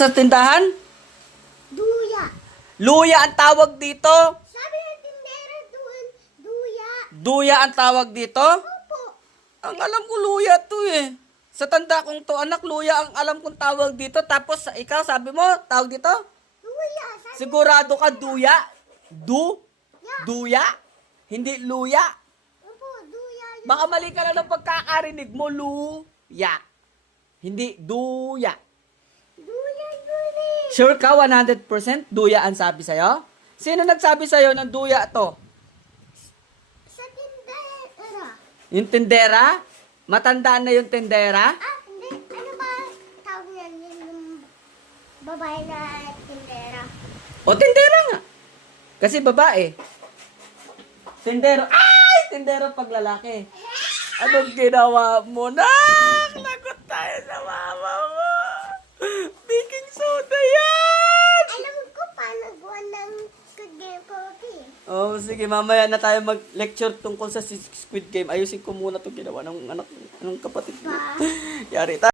Sa tindahan? Duya. Luya ang tawag dito. Sabi ng tindera doon, duya. Duya ang tawag dito. Opo. Ang alam ko luya to eh. Sa tanda kong to, anak, luya ang alam kong tawag dito. Tapos ikaw, sabi mo, tawag dito? Duya. Sabi Sigurado ka, duya? Ya. Duya? Hindi luya. Opo, duya. Baka mali ka lang ng pagkakarinig mo, luya. Hindi duya. Duya yun eh. Sure ka, 100% duya ang sabi sa'yo? Sino nagsabi sa'yo ng duya to? Sa tindera. Yung tindera? Matandaan na yung tindera? Ah, hindi. Ano ba tawag niyan yung babae na tindera? O, tindera nga. Kasi babae. Tindero. Ay! Tindero pag lalaki. Anong ginawa mo? Lagot tayo sa mama mo. Baking soda yan! Alam ko paano gawa ng kagame coffee. Oh, sige, mamaya na tayo mag-lecture tungkol sa Squid Game. Ayusin ko muna itong ginawa ng anak ng kapatid ko. Pa. Yari tayo.